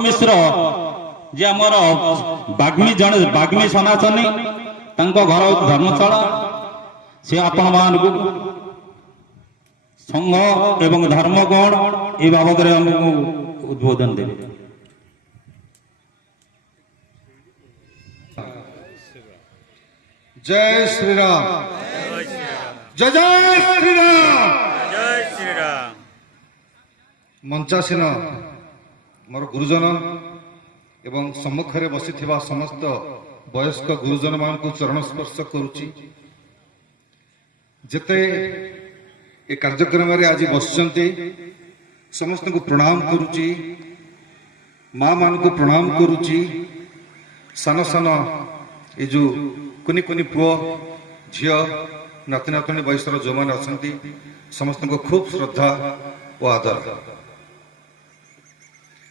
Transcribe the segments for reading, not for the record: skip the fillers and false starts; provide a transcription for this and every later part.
मिश्र जे आमर बाग्मी जन बाग्मी सनातनी घर धर्मशाला से आपण मानक संघ एवं धर्म कौन ये बाबद हमको उद्बोधन देवे। जय श्री राम, जय जय श्री राम, जय श्री राम। मंचासीन मोर गुरुजन एवं सम्मुखें बसी समस्त वयस्क गुरुजन मान को चरण स्पर्श करुच्ची। जेते ए कार्यक्रम आज बसचंती समस्त को प्रणाम करुच्ची, माँ मान को प्रणाम करुच्ची, सान सान ये जो कुनी कुनी पुओ झील नाती नातुणी बयसर जो मैंने अच्छा समस्त को खूब श्रद्धा और आदर।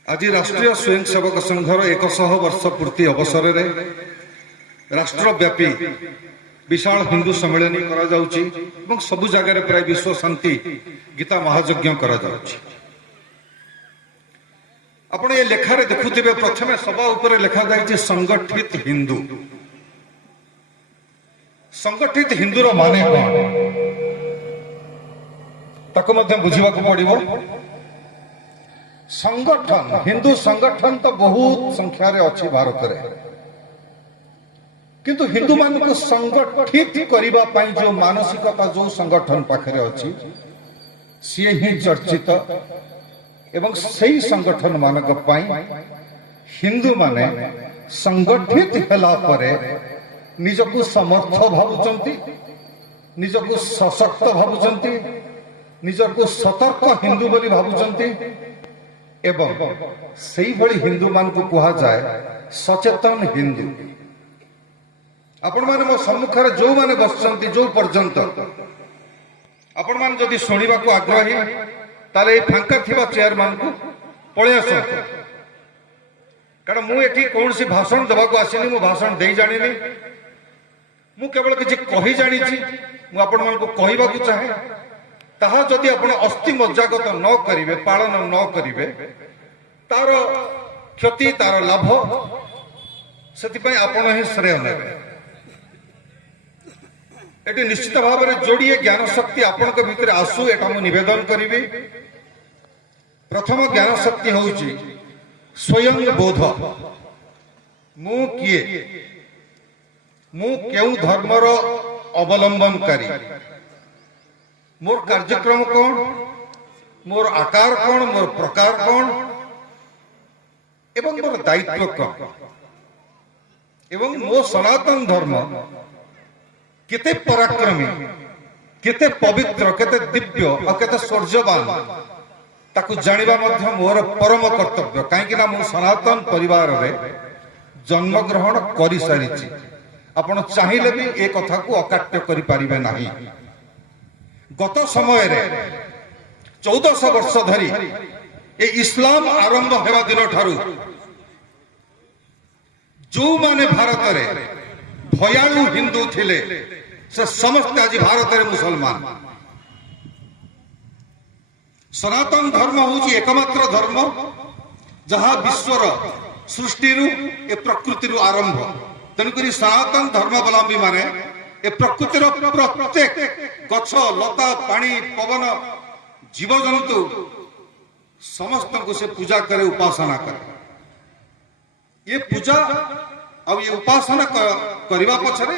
आज राष्ट्रीय स्वयंसेवक संघर 100 वर्ष पूर्ति अवसर में राष्ट्रव्यापी विशाल हिंदू सम्मेलन करा जाउची एवं सबु जगह प्राय विश्व शांति गीता महायज्ञ करा जाउची। आपण ये लेखारे देखुथिबे प्रथमे सभा ऊपर लिखा जाइए संगठित हिंदू। संगठित हिंदूर माने कौन ताको मध्य बुझिबा को पड़िबो। संगठन हिंदू संगठन तो बहुत संख्या रे अछि भारत रे, किंतु हिंदू मान को संगठित करिबा पई जो मानसिकता जो संगठन पाखरे अछि से ही चर्चित एवं सही संगठन मानक पई हिंदू माने संगठित हेला परे निजको समर्थ भावुचंती, निजको सशक्त भावुचंती, निजको सतर्क हिंदू बोली भावुचंती एवं सही भली हिंदू मान को कहा जाए सचेतन हिंदू। आपण माने मो सम्मुखरे जो माने बसचंती जो पर्यंत आपण मान जदि सुनिबा को आग्रही ताले फांका थिबा चेयर मान को पळे आसो, कारण मु एठी कोनसी भाषण देबा को आसिनी, मु भाषण देई जानिनी, मु केवल किछि कहि जानिछि, मु आपण मान को कहिबा को चाहे ताहा जदि आपण अस्थि मज्जागत न करिवे पालन न करिवे तार क्षति तार लाभ सेति पई आपण ही श्रेय नेबे। एटी निश्चित भाव में जोड़िए ज्ञान शक्ति आपण के भीतर आसु एटा मु निवेदन करिवि। प्रथम ज्ञान शक्ति होउची स्वयं बोध। मु किए, मु केउ धर्मर अवलंबनकारी, मोर कार्यक्रम कौन, मोर आकार कौन, मोर प्रकार कौन एवं मोर दायित्व कौन एवं मो सनातन धर्म केते पराक्रमी, केते पवित्र, केते दिव्य और केते सौर्यवान ताकू जानिबा मध्य मोर परम कर्तव्य। काहेकि ना मु सनातन परिवार रे जन्म ग्रहण करि सारिछि। आपण चाहिले भी ए कथा को अकाट्य करि पारिबे नाही। गत समय रे 1400 वर्ष धरी ए इस्लाम आरंभ हेबा दिन ठारू जो माने भारत रे भयालु हिंदू थिले से समस्त आज भारत रे मुसलमान। सनातन धर्म होची एकमात्र धर्म जहां विश्वर सृष्टि रु ए प्रकृति रु आरंभ। तेणुकरी सनातन धर्मावलंबी माने ए प्रकृतिर प्रत्येक गछ लता पानी पवन जीव जंतु समस्त को से पूजा करे, उपासना करे। ये पूजा और ये उपासना करने पछरे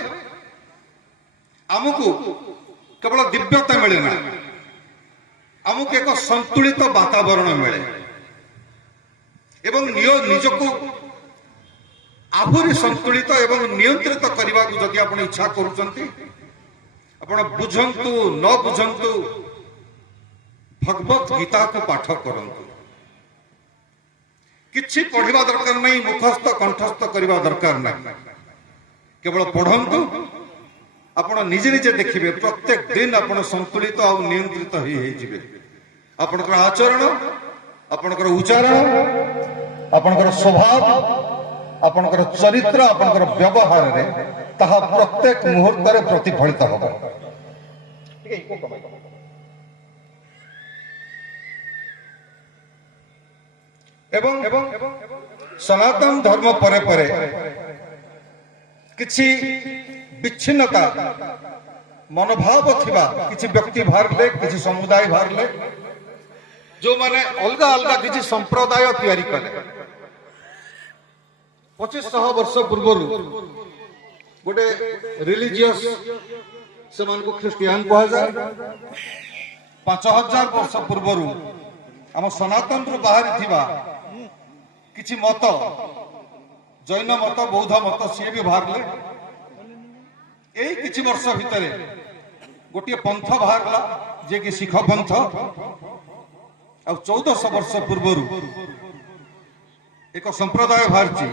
आमको केवल दिव्यता मिले ना, आमको एक संतुलित वातावरण मिले एवं निजको आहुरी संतुलित एवं नियंत्रित करने को जदि आप इच्छा करुचंती, आपण बुझंतु न बुझंतु भगवत गीता को पाठ करंतु। किछि पढ़िबा दरकार नहीं, मुखस्थ कंठस्थ करबा दरकार नहीं, केवल पढ़ंतु। आपण निजे निजे देखिबे प्रत्येक दिन आपण संतुलित और नियंत्रित ही जिवे। आपणकर आचरण, आपणकर उच्चारण, आपणकर स्वभाव, आपणकर चरित्र, आपणकर व्यवहार रे ताहा प्रत्येक मुहूर्त रे प्रतिफलित होबो। एवं ସନାତନ ଧର୍ମ ପରେ ପରେ କିଛି ବିଚ୍ଛିନ୍ନତା ମନୋଭାବ ଥିବା କିଛି ବ୍ୟକ୍ତି ବାହାରିଲେ, କିଛି ସମୁଦାୟ ବାହାରିଲେ, ଯୋଉମାନେ ଅଲଗା ଅଲଗା କିଛି ସମ୍ପ୍ରଦାୟ ତିଆରି କଲେ। 2500 ବର୍ଷ ପୂର୍ବରୁ ଗୋଟେ ରିଲିଜିୟସ୍, ସେମାନଙ୍କୁ ଖ୍ରୀଷ୍ଟିଆନ କୁହାଯାଏ। 5000 ବର୍ଷ ପୂର୍ବରୁ ଆମ ସନାତନରୁ ବାହାରିଥିବା କିଛି ମତ, ଜୈନ ମତ, ବୌଦ୍ଧ ମତ, ସିଏ ବି ବାହାରିଲେ। ଏଇ କିଛି ବର୍ଷ ଭିତରେ ଗୋଟିଏ ପନ୍ଥ ବାହାରିଲା, ଯିଏକି ଶିଖ ପନ୍ଥ। ଆଉ 1400 ବର୍ଷ ପୂର୍ବରୁ ଏକ ସମ୍ପ୍ରଦାୟ ବାହାରିଛି,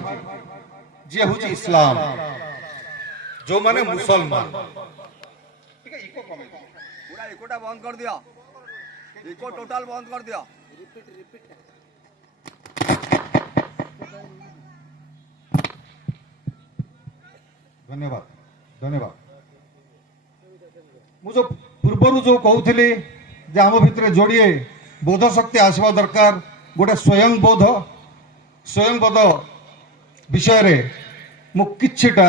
ଯିଏ ହଉଛି ଇସଲାମ, ଯୋଉମାନେ ମୁସଲମାନ। पूरा इकोटा बंद कर दिया, इको टोटल बंद कर दिया। ଧନ୍ୟବାଦ ଧନ୍ୟବାଦ। ମୁଁ ଯୋଉ ପୂର୍ବରୁ ଯୋଉ କହୁଥିଲି ଯେ ଆମ ଭିତରେ ଯୋଡ଼ିଏ ବୋଧ ଶକ୍ତି ଆସିବା ଦରକାର, ଗୋଟେ ସ୍ୱୟଂବୋଧ ବିଷୟରେ ମୁଁ କିଛିଟା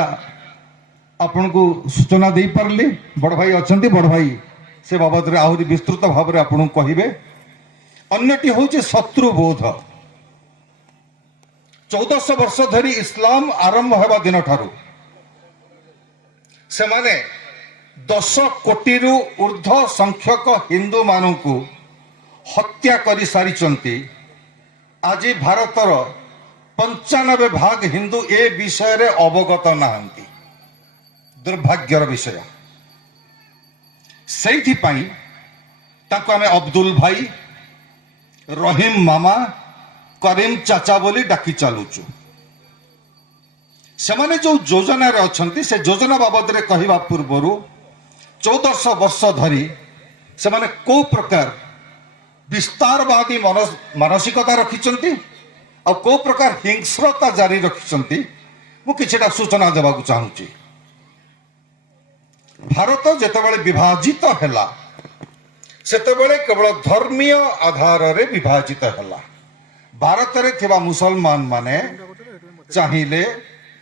ଆପଣଙ୍କୁ ସୂଚନା ଦେଇପାରିଲି। ବଡ଼ ଭାଇ ଅଛନ୍ତି, ବଡ଼ ଭାଇ ସେ ବାବଦରେ ଆହୁରି ବିସ୍ତୃତ ଭାବରେ ଆପଣଙ୍କୁ କହିବେ। ଅନ୍ୟଟି ହେଉଛି ଶତ୍ରୁବୋଧ। 1400 ବର୍ଷ ଧରି ଇସଲାମ ଆରମ୍ଭ ହେବା ଦିନଠାରୁ ସେମାନେ 10 କୋଟିରୁ ଉର୍ଦ୍ଧ୍ୱ ସଂଖ୍ୟକ ହିନ୍ଦୁମାନଙ୍କୁ ହତ୍ୟା କରିସାରିଛନ୍ତି। ଆଜି ଭାରତର 95% ହିନ୍ଦୁ ଏ ବିଷୟରେ ଅବଗତ ନାହାନ୍ତି। ଦୁର୍ଭାଗ୍ୟର ବିଷୟ। ସେଇଥିପାଇଁ ତାଙ୍କୁ ଆମେ ଅବଦୁଲ ଭାଇ, ରହିମ ମାମା, କରିମ ଚାଚା ବୋଲି ଡାକି ଚାଲୁଛୁ। ସେମାନେ ଯୋଉ ଯୋଜନାରେ ଅଛନ୍ତି, ସେ ଯୋଜନା ବାବଦରେ କହିବା ପୂର୍ବରୁ 1400 ବର୍ଷ ଧରି ସେମାନେ କୋଉ ପ୍ରକାର ବିସ୍ତାରବାଦୀ ମାନସିକତା ରଖିଛନ୍ତି ଆଉ କୋଉ ପ୍ରକାର ହିଂସ୍ରତା ଜାରି ରଖିଛନ୍ତି, ମୁଁ କିଛିଟା ସୂଚନା ଦେବାକୁ ଚାହୁଁଛି। ଭାରତ ଯେତେବେଳେ ବିଭାଜିତ ହେଲା, ସେତେବେଳେ କେବଳ ଧର୍ମୀୟ ଆଧାରରେ ବିଭାଜିତ ହେଲା। ଭାରତରେ ଥିବା ମୁସଲମାନ ମାନେ ଚାହିଁଲେ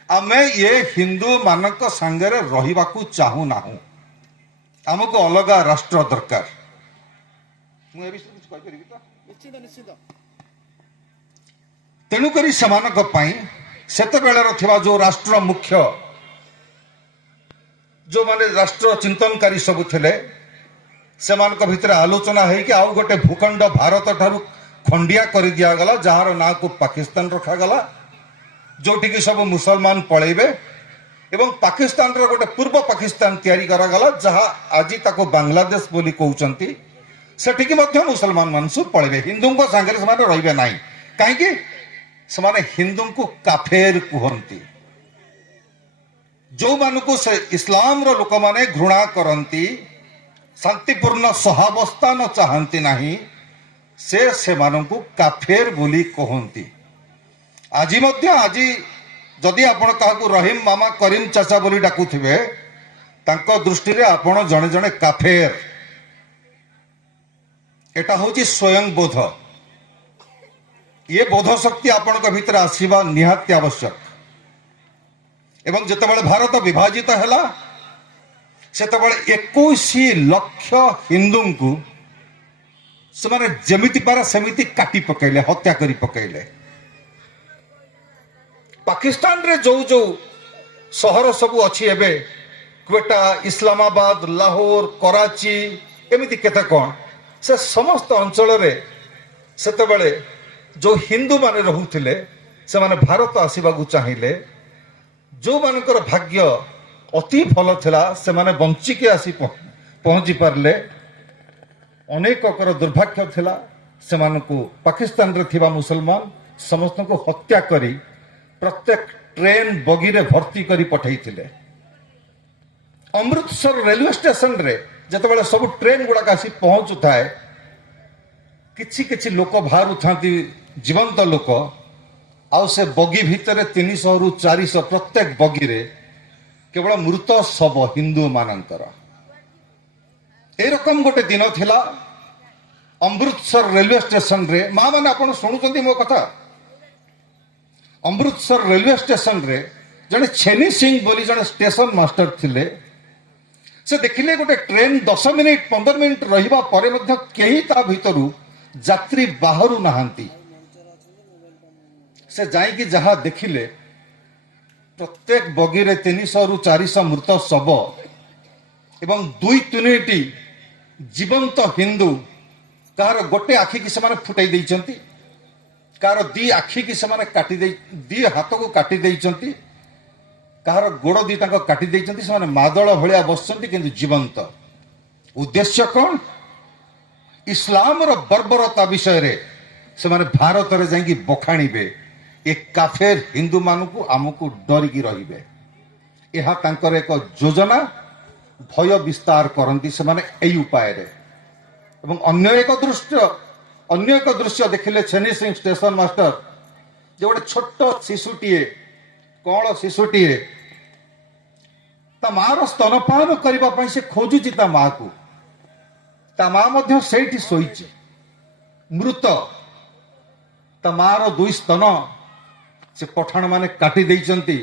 ଆମେ ଏ ହିନ୍ଦୁ ମାନଙ୍କ ସାଙ୍ଗରେ ରହିବାକୁ ଚାହୁଁନାହୁଁ, ଆମକୁ ଅଲଗା ରାଷ୍ଟ୍ର ଦରକାର। ମୁଁ ଏ ବିଷୟରେ କିଛି କହିପାରିବି ତ? ନିଶ୍ଚିତ। ତେଣୁକରି ସେମାନଙ୍କ ପାଇଁ ସେତେବେଳର ଥିବା ଯୋଉ ରାଷ୍ଟ୍ର ମୁଖ୍ୟ, ଯୋଉମାନେ ରାଷ୍ଟ୍ର ଚିନ୍ତନକାରୀ ସବୁ ଥିଲେ, ସେମାନଙ୍କ ଭିତରେ ଆଲୋଚନା ହେଇକି ଆଉ ଗୋଟେ ଭୂଖଣ୍ଡ ଭାରତ ଠାରୁ ଖଣ୍ଡିଆ କରିଦିଆଗଲା, ଯାହାର ନାଁକୁ ପାକିସ୍ତାନ ରଖାଗଲା, ଯୋଉଠିକି ସବୁ ମୁସଲମାନ ପଳେଇବେ। ଏବଂ ପାକିସ୍ତାନର ଗୋଟେ ପୂର୍ବ ପାକିସ୍ତାନ ତିଆରି କରାଗଲା, ଯାହା ଆଜି ତାକୁ ବାଂଲାଦେଶ ବୋଲି କହୁଛନ୍ତି। ସେଠିକି ମଧ୍ୟ ମୁସଲମାନ ମାନେ ସବୁ ପଳେଇବେ, ହିନ୍ଦୁଙ୍କ ସାଙ୍ଗରେ ସେମାନେ ରହିବେ ନାହିଁ। କାହିଁକି? ସେମାନେ ହିନ୍ଦୁଙ୍କୁ କାଫେର କୁହନ୍ତି। ଯୋଉମାନଙ୍କୁ ସେ ଇସଲାମର ଲୋକମାନେ ଘୃଣା କରନ୍ତି, ଶାନ୍ତିପୂର୍ଣ୍ଣ ସହାବସ୍ଥାନ ଚାହାନ୍ତି ନାହିଁ, ସେମାନଙ୍କୁ କାଫେର ବୋଲି କହନ୍ତି। ଆଜି ଯଦି ଆପଣ କାହାକୁ ରହିମ ମାମା, କରିମ ଚାଚା ବୋଲି ଡାକୁଥିବେ, ତାଙ୍କ ଦୃଷ୍ଟିରେ ଆପଣ ଜଣେ ଜଣେ କାଫେର। ଏଟା ହଉଛି ସ୍ୱୟଂବୋଧ। ଇଏ ବୋଧ ଶକ୍ତି ଆପଣଙ୍କ ଭିତରେ ଆସିବା ନିହାତି ଆବଶ୍ୟକ। ଏବଂ ଯେତେବେଳେ ଭାରତ ବିଭାଜିତ ହେଲା, ସେତେବେଳେ 21 ଲକ୍ଷ ହିନ୍ଦୁଙ୍କୁ ସେମାନେ ଯେମିତି ପାରା ସେମିତି କାଟି ପକାଇଲେ, ହତ୍ୟା କରି ପକାଇଲେ। ପାକିସ୍ତାନରେ ଯୋଉ ସହର ସବୁ ଅଛି ଏବେ, କ୍ୱେଟା, ଇସଲାମାବାଦ, ଲାହୋର, କରାଚି, ଏମିତି କେତେ କ'ଣ, ସେ ସମସ୍ତ ଅଞ୍ଚଳରେ ସେତେବେଳେ ଯୋଉ ହିନ୍ଦୁମାନେ ରହୁଥିଲେ, ସେମାନେ ଭାରତ ଆସିବାକୁ ଚାହିଁଲେ। ଯୋଉମାନଙ୍କର ଭାଗ୍ୟ ଅତି ଭଲ ଥିଲା, ସେମାନେ ବଞ୍ଚିକି ଆସି ପହଞ୍ଚି ପାରିଲେ। ଅନେକଙ୍କର ଦୁର୍ଭାଗ୍ୟ ଥିଲା, ସେମାନଙ୍କୁ ପାକିସ୍ତାନରେ ଥିବା ମୁସଲମାନ ସମସ୍ତଙ୍କୁ ହତ୍ୟା କରି ପ୍ରତ୍ୟେକ ଟ୍ରେନ ବଗିରେ ଭର୍ତ୍ତି କରି ପଠାଇଥିଲେ। ଅମୃତସର ରେଲୱେ ଷ୍ଟେସନରେ ଯେତେବେଳେ ସବୁ ଟ୍ରେନ ଗୁଡାକ ଆସି ପହଞ୍ଚୁଥାଏ, କିଛି କିଛି ଲୋକ ବାହାରୁଥାନ୍ତି, ଜୀବନ୍ତ ଲୋକ, ଆଉ ସେ ବଗି ଭିତରେ 300ରୁ 400 ପ୍ରତ୍ୟେକ ବଗିରେ କେବଳ ମୃତ ଶବ ହିନ୍ଦୁ ମାନଙ୍କର। ଏରକମ ଗୋଟେ ଦିନ ଥିଲା ଅମୃତସର ରେଲୱେ ଷ୍ଟେସନରେ। ମା ମାନେ ଆପଣ ଶୁଣୁଛନ୍ତି ମୋ କଥା? अमृतसर रेलवे स्टेशन रे जड़े छेनी सिंह बोली जड़े स्टेशन मास्टर थिले से देखिले गोटे ट्रेन 10 मिनिट 15 मिनिट रहिबा परे मध्य केही ता भितरु यात्री बाहरु नहांती से जाइकी जहा देखिले प्रत्येक बगी रे 300 रु 400 मृत शव एवं 2-3टी जीवंत हिंदू कार गोटे आखि की से फुटाई देइचंती कार दी आखि की से काटी दे दी हाथ को काटी देइचंती कार गोड़ दीटा काटी देइचंती से मादल भलिया बसचंती किंतु जीवंत उद्देश्य कौन इस्लाम रो बर्बरता विषय रे से भारत रे जाइकी बखाणीबे ए काफेर हिंदू मानकू आमको डरिकी रहिबे एहा तांकर एक योजना भय विस्तार करती से यही उपाय रे एवं अन्य एक दृश्य देखिले छेनी सिंह स्टेशन मास्टर जो गोटे छोट शिशुटीए कौन शिशुटीए ता मार स्तनपान करने से खोजुची ता माँ को ता माँ मध्य सेठी शोइची मृत ता मार 2 स्तन से पठाण माने काटी देइचंती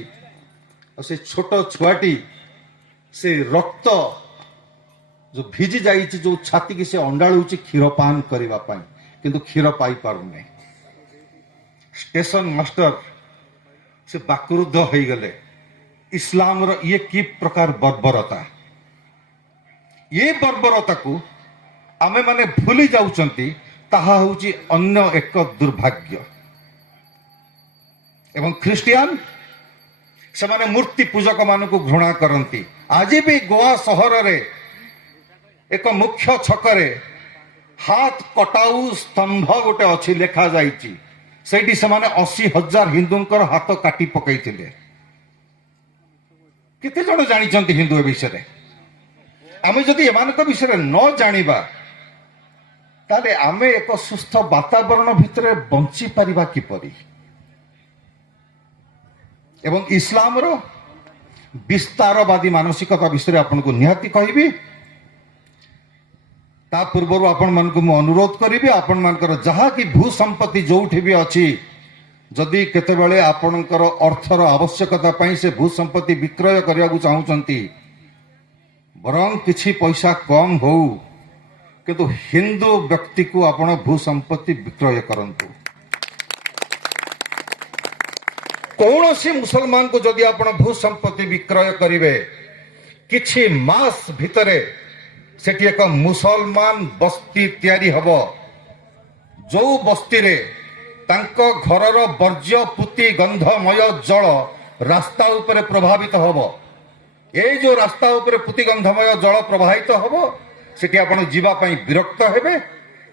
और से छोट छुआटी से रक्त जो भिजी जाइछि जो छाती की से अंडाळुची क्षीर पान करबा पई किंतु क्षीर पाई पारुने स्टेशन मास्टर से बाक्रुद्ध हो गले इस्लाम रो ये की प्रकार बर्बरता ये बर्बरता को आमे माने भूली जाउचंती ताहा होउची अन्य एक दुर्भाग्य एवं ख्रिस्टियन से माने मूर्ति पूजक मान को घृणा करती आज भी गोवा सहर रे एक मुख्य छकरे हाथ कटाऊ स्तंभ गोटे अच्छी लेखा जाइछि सेठी से माने 80,000 हिंदूंकर हाथ काटी पकईथिले केते जण जानिचंती हिंदू ए विषय आमे जदि एमानक विषय न जानिबा ताले आमे एक सुस्थ वातावरण भितरे बंची परिबा किपरि एवं इस्लाम रो विस्तारवादी मानसिकता विषय आपको निहाती कहबी ता पूर्व आपण मान को मु अनुरोध करी आपण मानकर जहा कि भू संपत्ति जोठी भी अच्छी जदि केतेबेले आपणकर अर्थर आवश्यकता पई से भू संपत्ति विक्रय करने को चाहूचंती बरं किछि पैसा कम हो किंतु हिंदू व्यक्ति को आपण भू संपत्ति विक्रय करंतु कौन सी मुसलमान को जदि आपण भू संपत्ति विक्रय करिवे किछि मास भितरे सेठी एक मुसलमान बस्ती तैयारी हबो जो बस्ती रे तांको घरर वर्ज्य पुति गंधमय जल रास्ता उपरे प्रभावित हबो ए जो रास्ता उपरे पुति गंधमय जल प्रवाहित हबो सेठी आपण जीवा पई विरक्त हेबे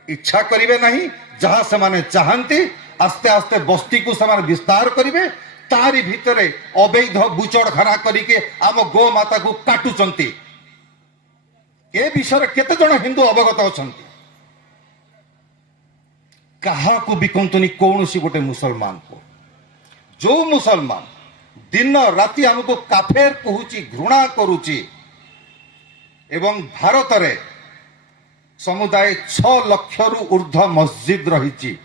इच्छा करिवे नहीं जहां से माने चाहंती आस्ते आस्ते बस्ती को समान विस्तार करिवे तारी भितरे अवैध बुचड़खाना करिके आम गो माता को काटुचंती ए विषय केते जण हिंदू अवगत अछंती कहा को बिकंतनी कौन सी गोटे मुसलमान को जो मुसलमान दिन राति हमको काफेर कहूची घृणा करूची एवं भारत रे समुदाय 6 लाख रु ऊर्ध्व मस्जिद रही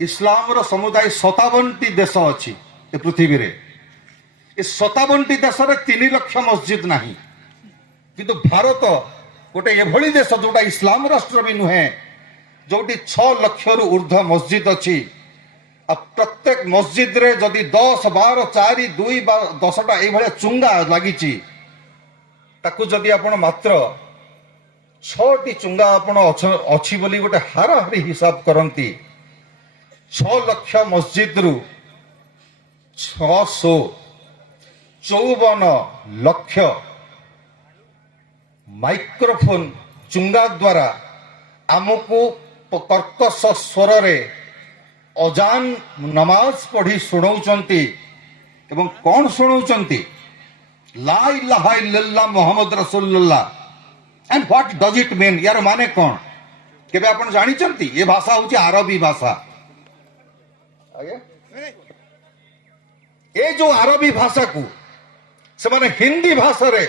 इस्लाम रो समुदाय 57टी देश अच्छी पृथ्वी रे 57टी देश रे 3 लाख मस्जिद नहीं किंतु भारत गोटे एभली देश जोटा इस्लाम राष्ट्र भी नुहे जोटी 6 लाख रु ऊर्ध्व मस्जिद अच्छी प्रत्येक मस्जिद रे जदि 10 12 4 2 10टा ये चुंगा लगी ताकू जदि आपण मात्र 6टी चुंगा आपण अच्छी बोली गोटे हाराहारी हिसाब करती 6 लाख मस्जिद रु 654 लाख माइक्रोफोन चुंगा द्वारा आमको कर्कश स्वर रे अजान नमाज पढ़ी शुणाउचंती एवं कौन शुणाउचंती ला इलाहा इल्लल्लाह मुहम्मद रसूलुल्लाह and what does it mean यार माने कौन केबे आपण जानिचंती ये भाषा होची अरबी भाषा आगे ए जो अरबी भाषा को से माने हिंदी भाषा रे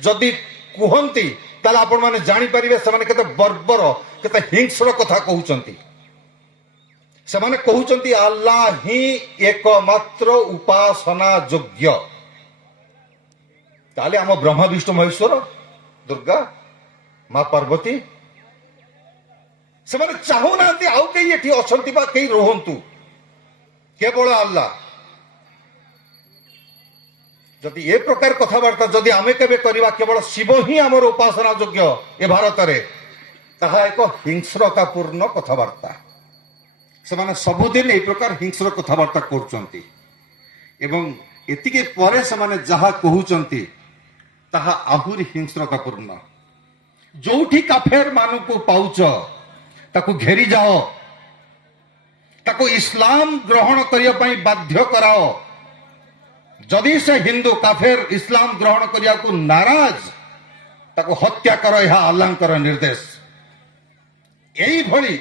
जदि कुहंती ताला आपण माने जानि परिबे से माने केते बर्बर केते हिंस्र कथा कहउचंती ସେମାନେ କହୁଛନ୍ତି ଆଲ୍ଲାହ ହିଁ ଏକମାତ୍ର ଉପାସନା ଯୋଗ୍ୟ। ତାହେଲେ ଆମ ବ୍ରହ୍ମା ବିଷ୍ଣୁ ମହେଶ୍ୱର, ଦୁର୍ଗା, ମା ପାର୍ବତୀ, ସେମାନେ ଚାହୁଁନାହାନ୍ତି ଆଉ କେହି ଏଠି ଅଛନ୍ତି ବା କେହି ରୁହନ୍ତୁ, କେବଳ ଆଲ୍ଲାହ। ଯଦି ଏ ପ୍ରକାର କଥାବାର୍ତ୍ତା ଯଦି ଆମେ କେବେ କରିବା କେବଳ ଶିବ ହିଁ ଆମର ଉପାସନା ଯୋଗ୍ୟ ଏ ଭାରତରେ, ତାହା ଏକ ହିଂସ୍ରତାପୂର୍ଣ୍ଣ କଥାବାର୍ତ୍ତା। ସେମାନେ ସବୁଦିନ এই ପ୍ରକାର ହିଂସ୍ର କଥାବାର୍ତ୍ତା କରୁଛନ୍ତି ଏବଂ ଏତିକି ପରେ ସେମାନେ ଯାହା କହୁଛନ୍ତି ତାହା ଆହୁରି ହିଂସ୍ରତାପୂର୍ଣ୍ଣ। ଯୋଉଠି କାଫେର ମାନଙ୍କୁ ପାଉଛ ତାକୁ ଘେରି ଯାଅ, ତାକୁ ଇସଲାମ ଗ୍ରହଣ କରିବା ପାଇଁ ବାଧ୍ୟ କରାଅ। ଯଦି ସେ ହିନ୍ଦୁ କାଫେର ଇସଲାମ ଗ୍ରହଣ କରିବାକୁ ନାରାଜ, ତାକୁ ହତ୍ୟା କର, ଏହା ଆଲ୍ଲାହଙ୍କର ନିର୍ଦ୍ଦେଶ। ଏଇଭଳି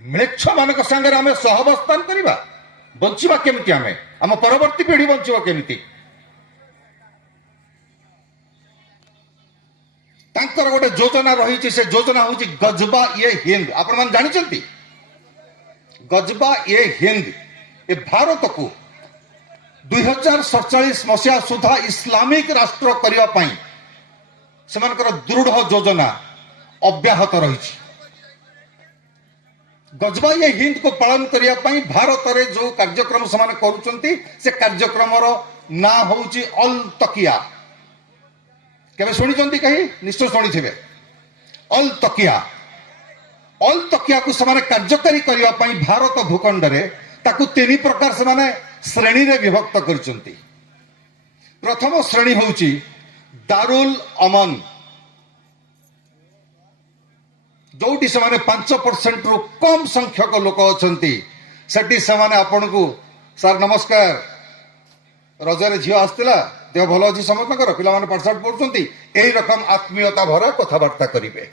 ମ୍ଲେଚ୍ଛ ମାନଙ୍କ ସାଙ୍ଗରେ ଆମେ ସହାବସ୍ଥାନ କରିବା, ବଞ୍ଚିବା କେମିତି? ଆମ ପରବର୍ତ୍ତୀ ପିଢି ବଞ୍ଚିବ କେମିତି? ତାଙ୍କର ଗୋଟେ ଯୋଜନା ରହିଛି, ସେ ଯୋଜନା ହଉଛି ଗଜବା ଇଏ ହିନ୍ଦ। ଆପଣମାନେ ଜାଣିଛନ୍ତି ଗଜବା ଇଏ ହିନ୍ଦ ଏ ଭାରତକୁ 2047 ମସିହା ସୁଦ୍ଧା ଇସଲାମିକ ରାଷ୍ଟ୍ର କରିବା ପାଇଁ ସେମାନଙ୍କର ଦୃଢ ଯୋଜନା ଅବ୍ୟାହତ ରହିଛି। ଗଜବା ଇଏ ହିନ୍ଦକୁ ପାଳନ କରିବା ପାଇଁ ଭାରତରେ ଯୋଉ କାର୍ଯ୍ୟକ୍ରମ ସେମାନେ କରୁଛନ୍ତି, ସେ କାର୍ଯ୍ୟକ୍ରମର ନାଁ ହଉଛି ଅଲ ତକିଆ। କେବେ ଶୁଣିଛନ୍ତି? କେହି ନିଶ୍ଚୟ ଶୁଣିଥିବେ। ଅଲ ତକିଆ, ଅଲ ତକିଆକୁ ସେମାନେ କାର୍ଯ୍ୟକାରୀ କରିବା ପାଇଁ ଭାରତ ଭୂଖଣ୍ଡରେ ତାକୁ 3 ପ୍ରକାର ସେମାନେ ଶ୍ରେଣୀରେ ବିଭକ୍ତ କରିଛନ୍ତି। ପ୍ରଥମ ଶ୍ରେଣୀ ହଉଛି ଦାରୁଲ ଅମନ, ଯୋଉଠି ସେମାନେ 5% ରୁ କମ ସଂଖ୍ୟକ ଲୋକ ଅଛନ୍ତି। ସେଠି ସେମାନେ ଆପଣଙ୍କୁ, ସାର୍ ନମସ୍କାର, ରଜରେ ଝିଅ ଆସିଥିଲା, ଦେହ ଭଲ ଅଛି ସମସ୍ତଙ୍କର, ପିଲାମାନେ ପାଠଶାଠ ପଢୁଛନ୍ତି, ଏହି ରକମ ଆତ୍ମୀୟତା ଭରା କଥାବାର୍ତ୍ତା କରିବେ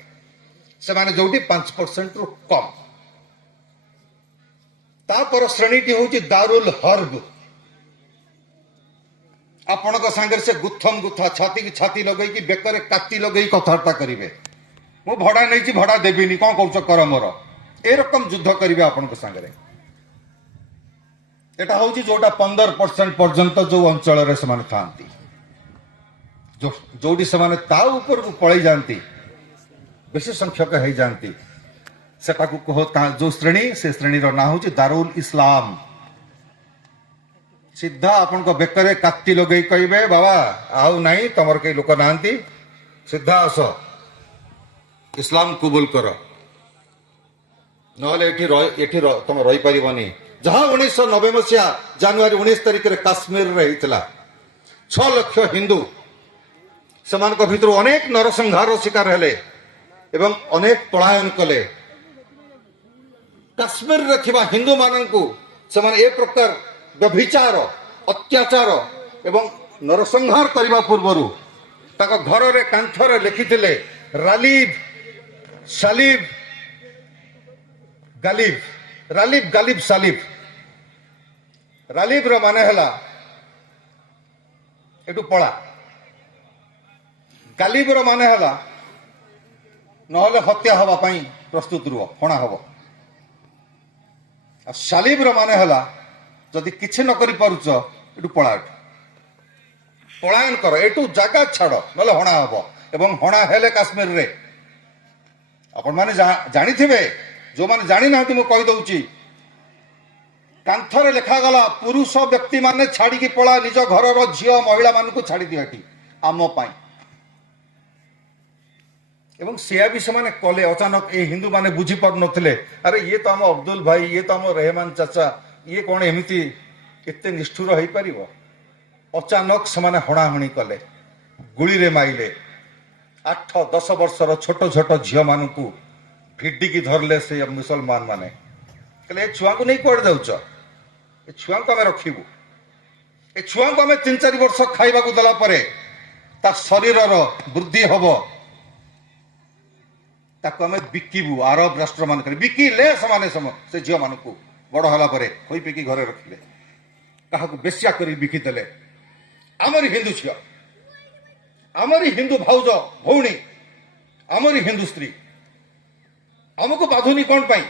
ସେମାନେ, ଯୋଉଠି 5% ରୁ କମ। ତାପର ଶ୍ରେଣୀଟି ହଉଛି ଦାରୁଲ ହର୍ବ। ଆପଣଙ୍କ ସାଙ୍ଗରେ ସେ ଗୁଥମ ଗୁଥା, ଛାତି କି ଛାତି ଲଗେଇକି, ବେକରେ କାତି ଲଗେଇ କଥାବାର୍ତ୍ତା କରିବେ। ମୁଁ ଭଡା ନେଇଛି, ଭଡା ଦେବିନି, କଣ କହୁଛ କର ମୋର, ଏରକମ ଯୁଦ୍ଧ କରିବେ ଆପଣଙ୍କ ସାଙ୍ଗରେ। এটা হচ্ছে যেটা 15% পর্যন্ত যে অঞ্চলের সেমানে থাকি, ଯୋଉଠି ସେମାନେ ତା ଉପରକୁ ପଳେଇ ଯାଆନ୍ତି, ବେଶୀ ସଂଖ୍ୟକ ହେଇଯାଆନ୍ତି, ସେଟାକୁ କହ ଯୋଉ ଶ୍ରେଣୀ, ସେ ଶ୍ରେଣୀର ନାଁ ହଉଛି ଦାରୁଲ ଇସଲାମ। ସିଧା ଆପଣଙ୍କ ବେକରେ କାତି ଲଗେଇ କହିବେ, ବାବା ଆଉ ନାହିଁ, ତମର କେହି ଲୋକ ନାହାନ୍ତି, ସିଧା ଆସ, ଇସଲାମ କବୁଲ କର, ନହେଲେ ଏଠି ତମେ ରହିପାରିବନି। ଯାହା 1990 ମସିହା ଜାନୁଆରୀ 19 ତାରିଖରେ କାଶ୍ମୀରରେ ହେଇଥିଲା, 6 ଲକ୍ଷ ହିନ୍ଦୁ, ସେମାନଙ୍କ ଭିତରୁ ଅନେକ ନରସଂହାରର ଶିକାର ହେଲେ ଏବଂ ଅନେକ ପଳାୟନ କଲେ। କାଶ୍ମୀରରେ ଥିବା ହିନ୍ଦୁ ମାନଙ୍କୁ ସେମାନେ ଏ ପ୍ରକାର ବ୍ୟଭିଚାର, ଅତ୍ୟାଚାର ଏବଂ ନରସଂହାର କରିବା ପୂର୍ବରୁ ତାଙ୍କ ଘରରେ କାନ୍ଥରେ ଲେଖିଥିଲେ ରାଲିବ ସାଲିବ ଗାଲିବ, ରାଲିବ ଗାଲିବ ସାଲିବ। ରାଲିବର ମାନେ ହେଲା ଏଠୁ ପଳା, ଗାଲିବର ମାନେ ହେଲା ନହେଲେ ହତ୍ୟା ହବା ପାଇଁ ପ୍ରସ୍ତୁତ ରୁହ, ହଣା ହବ। ଆଉ ସାଲିବର ମାନେ ହେଲା ଯଦି କିଛି ନ କରିପାରୁଛ ଏଠୁ ପଳା, ଏଠୁ ପଳାୟନ କର, ଏଠୁ ଜାଗା ଛାଡ, ନହେଲେ ହଣା ହବ। ଏବଂ ହଣା ହେଲେ କାଶ୍ମୀରରେ, ଆପଣମାନେ ଜାଣିଥିବେ, ଯୋଉମାନେ ଜାଣିନାହାନ୍ତି ମୁଁ କହିଦଉଛି, କାନ୍ଥରେ ଲେଖାଗଲା ପୁରୁଷ ବ୍ୟକ୍ତି ମାନେ ଛାଡିକି ପଳା, ନିଜ ଘରର ଝିଅ ମହିଳା ମାନଙ୍କୁ ଛାଡି ଦିଅ ଏଠି ଆମ ପାଇଁ। ଏବଂ ସେୟା ବି ସେମାନେ କଲେ। ଅଚାନକ ଏ ହିନ୍ଦୁ ମାନେ ବୁଝି ପାରୁନଥିଲେ, ଆରେ ଇଏ ତ ଆମ ଅବଦୁଲ ଭାଇ, ଇଏ ତ ଆମ ରେହମାନ ଚାଚା, ଇଏ କଣ ଏମିତି ଏତେ ନିଷ୍ଠୁର ହେଇପାରିବ? ଅଚାନକ ସେମାନେ ହଣାହଣି କଲେ, ଗୁଳିରେ ମାଇଲେ। 8-10 ବର୍ଷର ଛୋଟ ଛୋଟ ଝିଅ ମାନଙ୍କୁ ଭିଡିକି ଧରିଲେ ସେ ମୁସଲମାନ ମାନେ, କହିଲେ ଏ ଛୁଆଙ୍କୁ ନେଇ କୁଆଡେ ଯାଉଛ? ଏ ଛୁଆଙ୍କୁ ଆମେ ରଖିବୁ, ଏ ଛୁଆଙ୍କୁ ଆମେ 3-4 ବର୍ଷ ଖାଇବାକୁ ଦେଲା ପରେ ତା ଶରୀରର ବୃଦ୍ଧି ହବ, ତାକୁ ଆମେ ବିକିବୁ ଆରବ ରାଷ୍ଟ୍ର ମାନଙ୍କରେ। ବିକିଲେ ସେମାନେ ସେ ଝିଅ ମାନଙ୍କୁ ବଡ ହେଲା ପରେ ଖୋଇ ପିକି ଘରେ ରଖିଲେ, କାହାକୁ ବେଶ୍ୟା କରି ବିକିଦେଲେ। ଆମରି ହିନ୍ଦୁ ଝିଅ, ଆମରି ହିନ୍ଦୁ ଭାଉଜ ଭଉଣୀ, ଆମରି ହିନ୍ଦୁ ସ୍ତ୍ରୀ, ଆମକୁ ବାଧୁନି କଣ ପାଇଁ?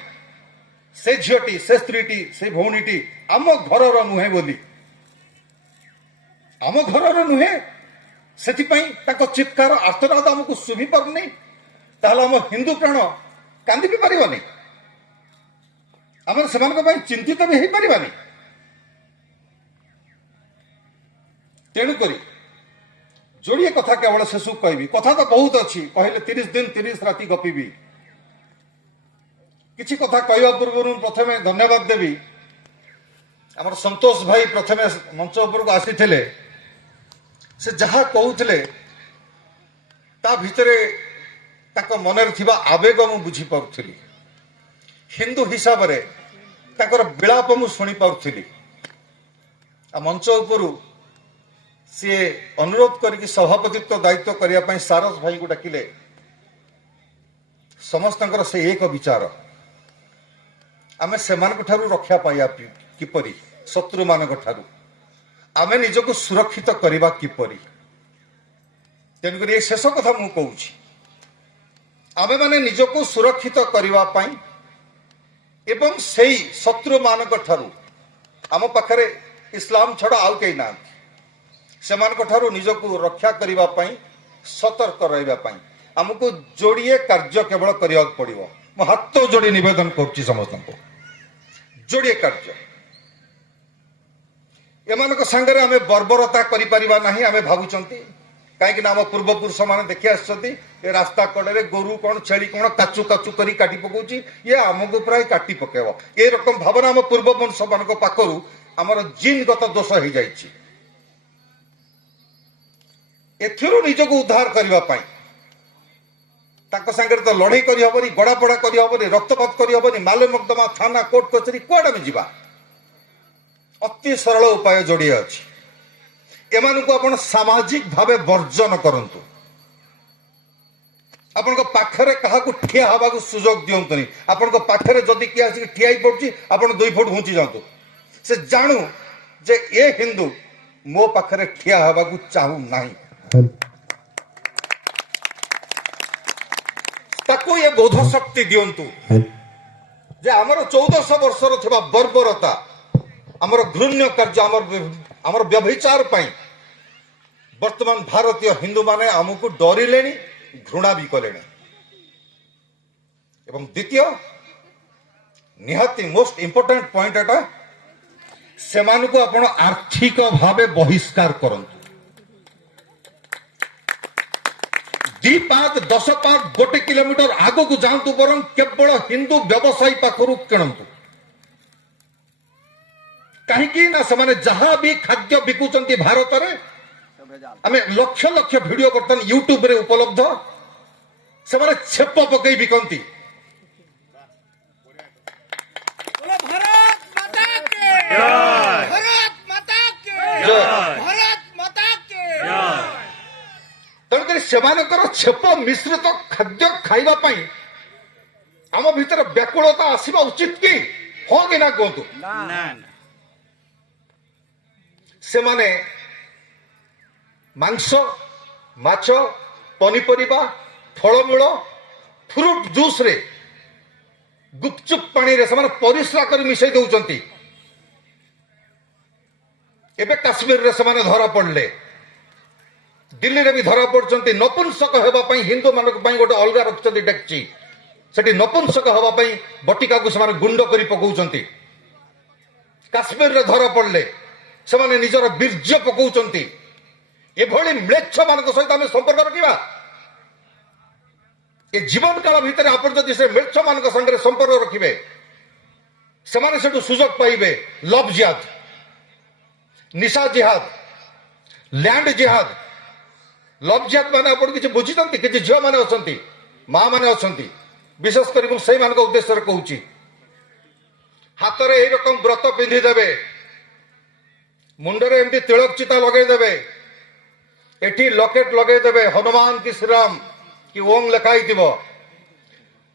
से झीटी से स्त्रीटी से भौणीटी आम घरर नुहे बोली आम घरर नुहे से चित्कार आर्तनाद आमको शुभि पारनी ताहले आम हिंदू प्राण कांदी भी पारिबानी आम से चिंतित भी हो पारिबानी तेणुक जोड़िए कथा केवल शेष कहबी कथा तो बहुत अच्छी कहले 30 दिन 30 राति गपीबी किसी कथा कहवा पूर्व प्रथम धन्यवाद देवी आम संतोष भाई प्रथम मंच उपरक आसी से जहा कहते ता भितरे ताको मनरे थिबा आवेग मु बुझी पारुथली हिंदू हिसाब रे ताकर विलाप मु सुनी पारुथली आ मंच उपरु सी अनुरोध करके सभापतित्व दायित्व करने सारस भाई को डाकिले समस्त से एक विचार आमे सेमान ठारू रक्षा पाइबा किपरि शत्रु मान ठारू आमे निजको सुरक्षित करबा किपरि तेणुक ये शेष कथा मु कहूँ आमे माने निजको सुरक्षित करबा पाई एवं सेई शत्रु मान ठारू आम पाखरे इस्लाम छड़ा आउ कई ना सेमान ठारू निजको रक्षा करबा पाई सतर्क रहिबा पाई आमको जोड़िए कार्य केवल करबा पड़िबो मो हाथ जोड़ी निवेदन करूची समस्त को जोड़िए कार्य एमान सांगे आम बर्बरता करें आम भावुंट कहीं आम पूर्वपुरुष मैंने देखी आसती रास्ता कड़े गोरु कौन छेली कौन काचु काचु कर काटी पकाउची ये आमको प्राय काटी पकेब ये रकम भावना आम पूर्वपुरुष मान पाखर आमर जीनगत दोष हो जाइए एथिरो निजको उद्धार करने सांगे तो लड़ाई करहबनी गड़ापड़ा करहबनी रक्तपात करहबनी माल मकदमा थाना कोर्ट कचेरी कुआडे में जीवा अति सरल उपाय जोड़िए अच्छी एमानकु आपण सामाजिक भावे वर्जन करंतु आपण पाखरे काहाकु ठिया हबाकु सुजोग दियंतनी आपण पाखरे जदि किए आसी ठिया ही पड़ची आपण 2 फुट घुंची जातु से जानू जे ए हिंदू मो पाखरे ठिया हबाकु चाहू नाही ताको ये बोध शक्ति दियंतु जे हमर 1400 वर्षर थिबा बर्बरता हमर घृण्य कार्य हमर व्यभिचार पाई वर्तमान भारतीय हिंदू माने हमको डरिले घृणा भी कले एवं द्वितीय निहाती मोस्ट इंपोर्टेंट पॉइंट एटा सेमानकु आपण आर्थिक भावे बहिष्कार करंतु 2 पात 10 पात 1 किलोमीटर आगो को जातु बरं केवल हिंदू व्यवसायी पाखरु किणंतु कहीं ना से जहाँ भी खाद्य बिकुचंती भारत में आम लक्ष लक्ष वीडियो बर्तमान यूट्यूब रे उपलब्ध से छेप पकई बिकती तेणुक से छेप मिश्रित खाद्य खाइबा पाई आम भीतर व्याकुलता आसवा उचित कि हाँ कि ना कहतु से माने मांस माछ पनीपरिबा फलमूल फ्रूट जूस रे गुपचुप पानी रे से परिस्रा कर मिसई दउचंती एबे काश्मीर रे से धरा पड़ले दिल्ली रे भी धरा पड़चंती नपुंसक हेबा पई हिंदू मानक पई गोटे अलगा रखचंती डेक्ची सेठी नपुंसक हेबा पई बटिका को से गुंड करी पकाउचंती काश्मीर रे धरा पड़ले से निजर बीर्य पकाउचंती एभली म्लेच्छ मान सहित आम संपर्क रखा ये जीवन काल भितर आप से म्लेच्छ मान संगे संपर्क रखिए से सुजोग पाइबे लव जिहाद निशा जिहाद लैंड जिहाद लव जिहाद माने आप किसी बुझी किसी झील मैंने अच्छा माँ मैंने अच्छा विशेषकर से उद्देश्य कहूँ हाथ में यही रकम व्रत पिंधिदेवे मुंडरे एमती तिलक चिता लगेदेवे एठी लकेट लगेदेवे हनुमान की श्रीराम कि ओं लेखाई थी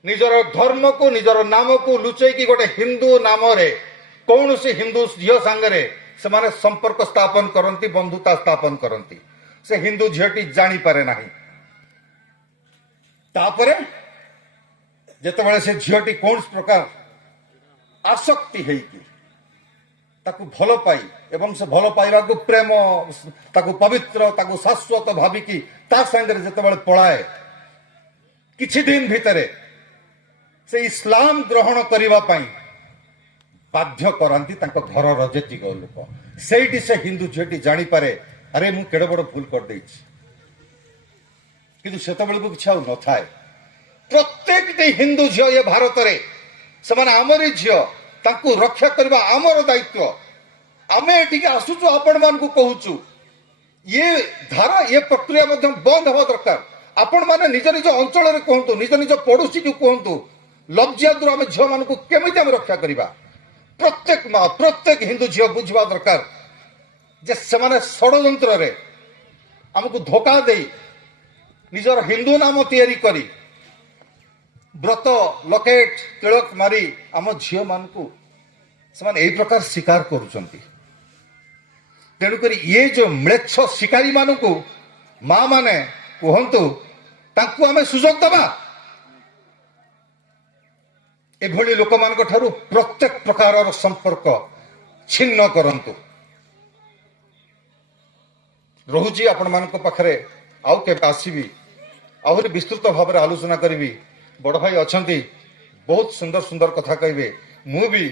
निजर धर्म को निजर नाम को लुचई कि गोटे हिंदू नाम रे कौन सी हिंदू झील सांगरे से माने संपर्क स्थापन करती बंधुता स्थापन करती से हिंदू झीलटी जानी पारे नाही तापरे जेतेबेले से झीलटी कौन प्रकार आसक्ति ହେଇକି ତାକୁ ଭଲ ପାଇ ଏବଂ ସେ ଭଲ ପାଇବାକୁ ପ୍ରେମ ତାକୁ ପବିତ୍ର ତାକୁ ଶାଶ୍ୱତ ଭାବିକି ତା ସାଙ୍ଗରେ ଯେତେବେଳେ ପଳାଏ କିଛି ଦିନ ଭିତରେ ସେ ଇସଲାମ ଗ୍ରହଣ କରିବା ପାଇଁ ବାଧ୍ୟ କରାନ୍ତି ତାଙ୍କ ଘରର ଯେତିକ ଲୋକ। ସେଇଠି ସେ ହିନ୍ଦୁ ଝିଅଟି ଜାଣିପାରେ ଆରେ ମୁଁ କେଡ଼େ ବଡ଼ ଭୁଲ କରିଦେଇଛି। କିନ୍ତୁ ସେତେବେଳକୁ କିଛି ଆଉ ନଥାଏ। ପ୍ରତ୍ୟେକଟି ହିନ୍ଦୁ ଝିଅ ଏ ଭାରତରେ ସେମାନେ ଆମରି ଝିଅ, ତାଙ୍କୁ ରକ୍ଷା କରିବା ଆମର ଦାୟିତ୍ୱ। ଆମେ ଏଠିକି ଆସୁଛୁ ଆପଣମାନଙ୍କୁ କହୁଛୁ ଇଏ ଧାରା ଏ ପ୍ରକ୍ରିୟା ମଧ୍ୟ ବନ୍ଦ ହେବା ଦରକାର। ଆପଣମାନେ ନିଜ ନିଜ ଅଞ୍ଚଳରେ କୁହନ୍ତୁ, ନିଜ ନିଜ ପଡ଼ୋଶୀକୁ କୁହନ୍ତୁ ଲବଜିହାଦରୁ ଆମେ ଝିଅମାନଙ୍କୁ କେମିତି ଆମେ ରକ୍ଷା କରିବା। ପ୍ରତ୍ୟେକ ମା ପ୍ରତ୍ୟେକ ହିନ୍ଦୁ ଝିଅ ବୁଝିବା ଦରକାର ଯେ ସେମାନେ ଷଡ଼ଯନ୍ତ୍ରରେ ଆମକୁ ଧୋକା ଦେଇ ନିଜର ହିନ୍ଦୁ ନାମ ତିଆରି କରି ବ୍ରତ ଲକେଟ ତିଳକ ମାରି ଆମ ଝିଅମାନଙ୍କୁ ସେମାନେ ଏହି ପ୍ରକାର ଶିକାର କରୁଛନ୍ତି। ତେଣୁକରି ଇଏ ଯେଉଁ ମ୍ଲେଚ୍ଛ ଶିକାରୀ ମାନଙ୍କୁ ମା ମାନେ କୁହନ୍ତୁ ତାଙ୍କୁ ଆମେ ସୁଯୋଗ ଦେବା। ଏଭଳି ଲୋକମାନଙ୍କ ଠାରୁ ପ୍ରତ୍ୟେକ ପ୍ରକାରର ସମ୍ପର୍କ ଛିନ୍ନ କରନ୍ତୁ। ରହୁଛି ଆପଣମାନଙ୍କ ପାଖରେ ଆଉ କେବେ ଆସିବି, ଆହୁରି ବିସ୍ତୃତ ଭାବରେ ଆଲୋଚନା କରିବି। ବଡ଼ ଭାଇ ଅଛନ୍ତି, ବହୁତ ସୁନ୍ଦର ସୁନ୍ଦର କଥା କହିବେ। ମୁଁ ବି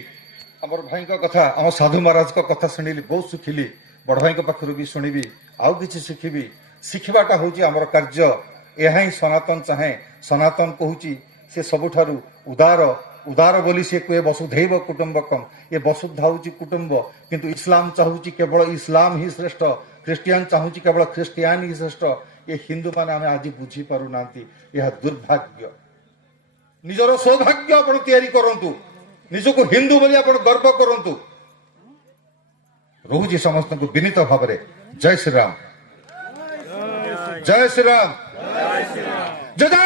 ଆମର ଭାଇଙ୍କ କଥା, ଆମ ସାଧୁ ମହାରାଜଙ୍କ କଥା ଶୁଣିଲି, ବହୁତ ଶିଖିଲି। ବଡ଼ ଭାଇଙ୍କ ପାଖରୁ ବି ଶୁଣିବି, ଆଉ କିଛି ଶିଖିବି। ଶିଖିବାଟା ହେଉଛି ଆମର କାର୍ଯ୍ୟ। ଏହା ହିଁ ସନାତନ ଚାହେଁ। ସନାତନ କହୁଛି ସେ ସବୁଠାରୁ ଉଦାର। ଉଦାର ବୋଲି ସେ କୁହେ ବସୁଧୈବ କୁଟୁମ୍ବକମ୍। ଏ ବସୁଧା ହେଉଛି କୁଟୁମ୍ବ, କିନ୍ତୁ ଇସଲାମ ଚାହୁଁଛି କେବଳ ଇସଲାମ ହିଁ ଶ୍ରେଷ୍ଠ। ଖ୍ରୀଷ୍ଟିଆନ ଚାହୁଁଛି କେବଳ ଖ୍ରୀଷ୍ଟିଆନ ହିଁ ଶ୍ରେଷ୍ଠ। ଏ ହିନ୍ଦୁମାନେ ଆମେ ଆଜି ବୁଝିପାରୁନାହାନ୍ତି। ଏହା ଦୁର୍ଭାଗ୍ୟ। ନିଜର ସୌଭାଗ୍ୟ ଆପଣ ତିଆରି କରନ୍ତୁ, ନିଜକୁ ହିନ୍ଦୁ ବୋଲି ଆପଣ ଗର୍ବ କରନ୍ତୁ। ରହୁଛି ସମସ୍ତଙ୍କୁ ବିନୀତ ଭାବରେ ଜୟ ଶ୍ରୀରାମ, ଜୟ ଶ୍ରୀରାମ, ଜୟ